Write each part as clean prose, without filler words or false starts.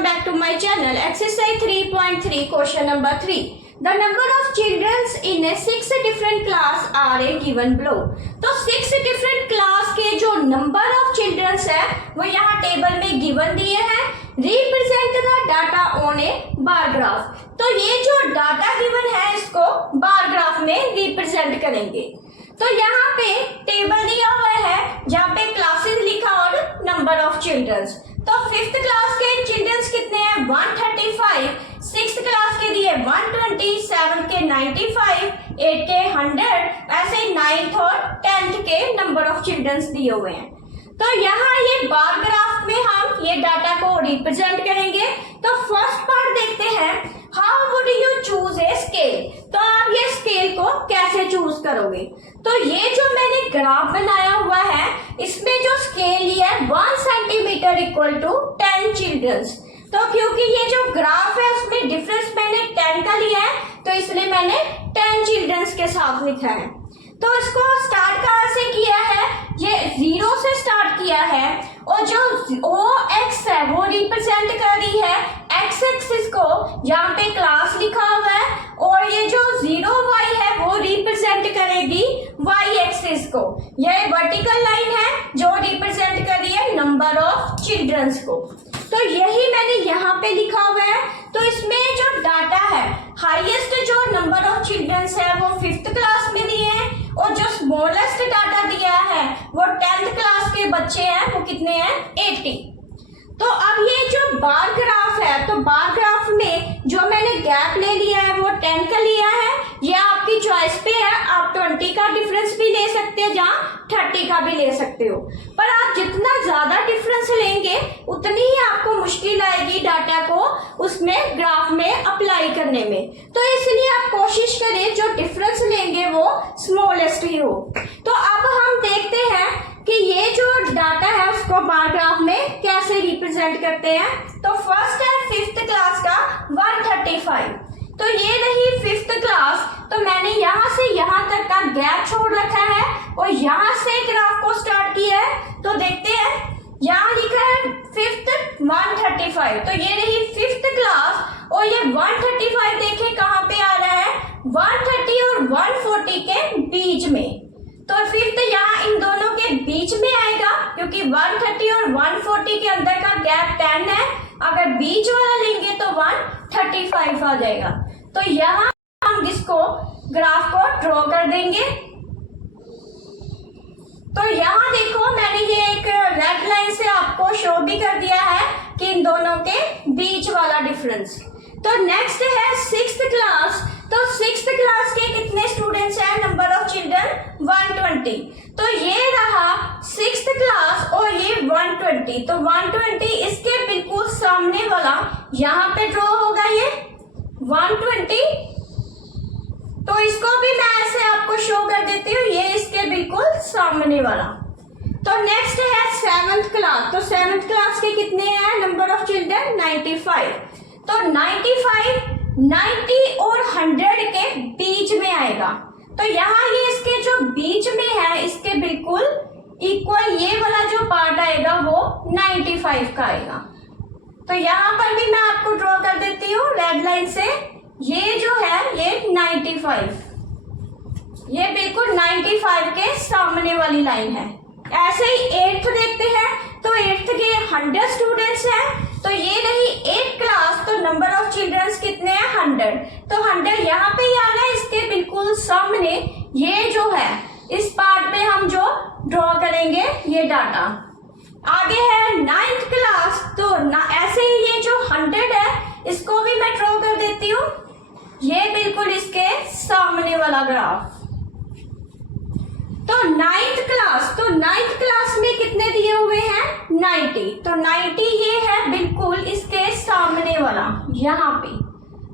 welcome back to my channel. Exercise 3.3 question number 3. The number of children in a 6 different class are a given below. तो 6 different class के जो number of children है वो यहाँ table में given दिए हैं. Represent the data on a bar graph. तो ये जो डाटा given है इसको बार ग्राफ में रिप्रेजेंट करेंगे. तो यहाँ पे टेबल दिया हुआ है जहाँ पे क्लासेस लिखा और नंबर ऑफ चिल्ड्रंस. तो 5th क्लास के चिल्ड्रंस कितने हैं 135, 6th क्लास के दिए 120, 7th के 95, 8th के 100, ऐसे 9th और 10th के नंबर ऑफ चिल्ड्रंस दिए हुए हैं. तो यहाँ ये बार ग्राफ में हम ये डाटा को रिप्रेजेंट करेंगे. तो फर्स्ट पार्ट देखते हैं, how would you choose a scale. तो आप ये स्केल को कैसे चूज करोगे. तो ये जो मैंने ग्राफ बनाया हुआ है इसमें जो स्केल लिया है 1 सेंटीमीटर इक्वल टू 10 चिल्ड्रंस. तो क्योंकि ये जो ग्राफ है उसमें डिफरेंस मैंने 10 का लिया है तो इसलिए मैंने 10 चिल्ड्रंस के साथ लिखा है. तो इसको स्टार्ट कहाँ से किया है, ये 0 से स्टार्ट किया है और जो OX है वो रिप्रेजेंट कर रही है एक्स एक्सिस को जहाँ पे क्लास लिखा हुआ है, और ये जो 0Y है वो रिप्रेजेंट करेगी Y एक्सिस को. यह वर्टिकल लाइन है जो रिप्रेजेंट कर रही है नंबर ऑफ चिल्ड्रंस को. तो यही मैंने यहाँ पे लिखा हुआ है. तो इसमें जो डाटा है हाईएस्ट जो नंबर ऑफ चिल्ड्रंस है वो 5th क्लास में दिए हैं और जो स्मॉलेस्ट डाटा दिया है वो 10th क्लास के बच्चे हैं वो कितने हैं 80. तो अब ये जो बार ग्राफ है तो बार ग्राफ में जो मैंने गैप ले लिया है वो 10 का लिया है. ये आपकी चॉइस पे है, आप 20 का डिफरेंस भी ले सकते हैं जहाँ 30 का भी ले सकते हो. पर आप जितना ज्यादा डिफरेंस लेंगे उतनी ही आपको मुश्किल आएगी डाटा को उसमें ग्राफ में अप्लाई करने में. तो इसलिए आप कोशिश करें जो डिफरेंस लेंगे वो स्मॉलेस्ट ही हो. तो अब हम देखते हैं कि ये जो डाटा है उसको बार ग्राफ में कैसे रिप्रेजेंट करते हैं. तो फर्स्ट है 5th क्लास का 135. तो ये रही 5th क्लास. तो मैंने यहाँ से यहाँ तक का गैप छोड़ रखा है और यहाँ से ग्राफ को स्टार्ट किया है. तो देखते हैं यहाँ लिखा है 5th 135. तो ये रही 5th क्लास और ये 135 देखे कहाँ पे आ रहा है 130 और 140 के बीच में. तो 5th यहाँ इन दोनों के बीच में आएगा क्योंकि 130 और 140 के अंदर का गैप 10 है. अगर बीच वाला लेंगे तो 135 आ जाएगा. तो यहाँ हम इसको ग्राफ को ड्रॉ कर देंगे. तो यहाँ देखो मैंने ये एक रेड लाइन से आपको शो भी कर दिया है कि इन दोनों के बीच वाला डिफरेंस. तो नेक्स्ट है 6th क्लास. तो 6th क्लास के कितने स्टूडेंट्स हैं नंबर ऑफ चिल्ड्रन 120. तो ये रहा 6th क्लास और ये 120. तो 120 इसके बिल्कुल सामने वाला यहाँ पे ड्रॉ होगा ये 120. तो इसको भी मैं ऐसे आपको शो कर देती हूँ, ये इसके बिल्कुल सामने वाला. तो नेक्स्ट है 7th क्लास. तो 7th क्लास के कितने हैं नंबर ऑफ चिल्ड्रन 95. तो 95 90 और 100 के बीच में आएगा. तो यहाँ ये इसके जो बीच में है इसके बिल्कुल इक्वल ये वाला जो पार्ट आएगा वो 95 का आएगा. तो यहाँ पर भी मैं आपको ड्रॉ कर देती हूँ रेड लाइन से. ये जो है ये 95, ये बिल्कुल 95 के सामने वाली लाइन है. ऐसे ही 8th देखते हैं. तो 8th के 100 स्टूडेंट्स हैं. तो ये रही 8th क्लास. तो नंबर ऑफ चिल्ड्रंस कितने हैं 100. तो 100 यहाँ पे ही आ रहा है इसके बिल्कुल सामने. ये जो है इस पार्ट पे हम जो ड्रॉ करेंगे ये डाटा. आगे है 9th क्लास. तो ऐसे ही ये जो 100 है इसको भी मैं ड्रॉ कर देती हूँ. ये बिल्कुल इसके सामने वाला ग्राफ. तो 9th क्लास. तो 9th क्लास में कितने दिए हुए हैं 90. तो 90 ये है बिल्कुल इसके सामने वाला यहाँ पे.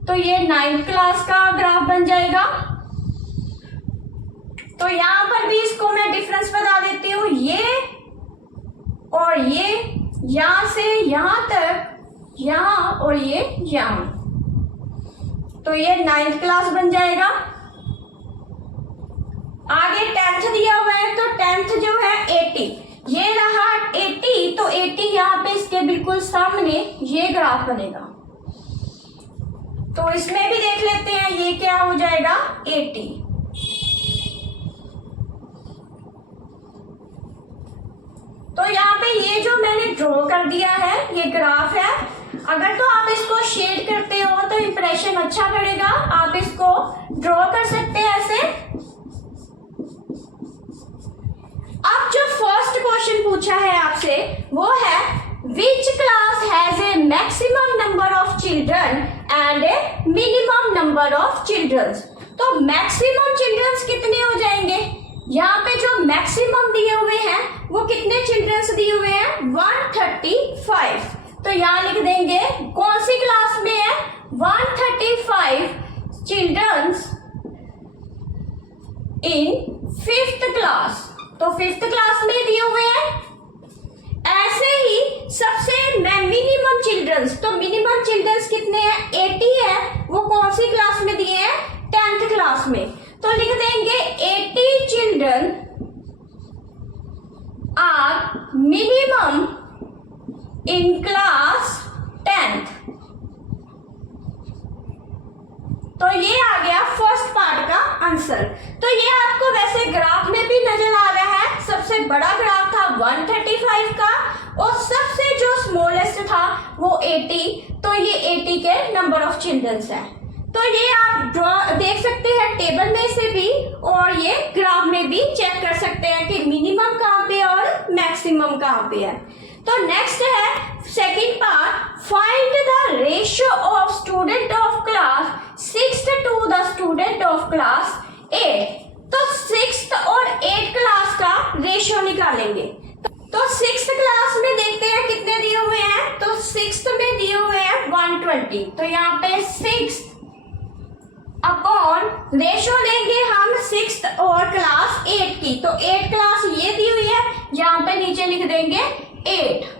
तो ये 9th क्लास का ग्राफ बन जाएगा. तो यहाँ पर भी इसको मैं डिफरेंस बता देती हूँ. ये और ये यहाँ से यहाँ तक, यहाँ और ये यहाँ. तो ये 9th क्लास बन जाएगा. आगे 10th दिया हुआ है. तो 10th जो है 80. ये रहा 80, तो 80 यहाँ पे इसके बिल्कुल सामने ये ग्राफ बनेगा। तो इसमें भी देख लेते हैं, ये क्या हो जाएगा 80। तो यहाँ पे ये जो मैंने ड्रॉ कर दिया है ये ग्राफ है। अगर तो आप इसको शेड करते हो तो इंप्रेशन अच्छा पड़ेगा। आप इसको ड्रॉ कर सकते हैं ऐसे। अब जो फर्स्ट क्वेश्चन पूछा है आपसे वो है which class has a maximum number of children and a minimum number of childrens. तो मैक्सिमम चिल्ड्रंस कितने हो जाएंगे? यहाँ पे जो मैक्सिमम दिए हुए हैं वो कितने चिल्ड्रंस दिए हुए हैं? 135। तो यहाँ लिख देंगे कौन सी क्लास में है? 135 चिल्ड्रंस इन 5th क्लास। तो 5th क्लास में दिए हुए हैं। ऐसे ही सबसे मिनिमम चिल्ड्रंस, तो मिनिमम चिल्ड्रंस कितने हैं? 80 है। वो कौन सी क्लास में दिए हैं? 10th क्लास में। तो लिख देंगे 80 children are minimum in class 10th। तो ये आ गया फर्स्ट पार्ट का आंसर। तो ये आपको वैसे ग्राफ में भी नजर आ रहा है। सबसे बड़ा ग्राफ था 135 का और सबसे जो स्मॉलेस्ट था वो 80। तो ये 80 के नंबर ऑफ चिल्ड्रंस है। तो ये आप देख सकते हैं टेबल में से भी और ये ग्राफ में भी चेक कर सकते हैं कि मिनिमम कहाँ पे और मैक्सिमम कहाँ पे है। तो नेक्स्ट है second part, find the ratio of student of class 6th to the student of class 8। तो 6th और 8th क्लास का रेशियो निकालेंगे। तो 6th क्लास में देखते हैं कितने दिए हुए हैं। तो 6th में दिए हुए हैं 120। तो यहाँ पे 6 अपॉन रेशियो लेंगे हम 6th और क्लास 8 की। तो 8 क्लास ये दी हुई है, यहाँ पे नीचे लिख देंगे 8।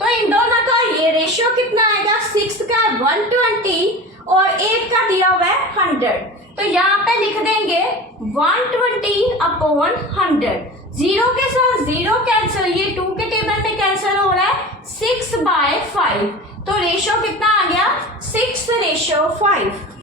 तो इन दोनों का ये रेशियो कितना आएगा? 6 का 120 और 8 का दिया हुआ है 100। तो यहाँ पे लिख देंगे 120 अपॉन 100। 0 के साथ 0 कैंसिल, ये 2 के टेबल में कैंसिल हो रहा है 6/5। तो रेशियो कितना आ गया? 6:5।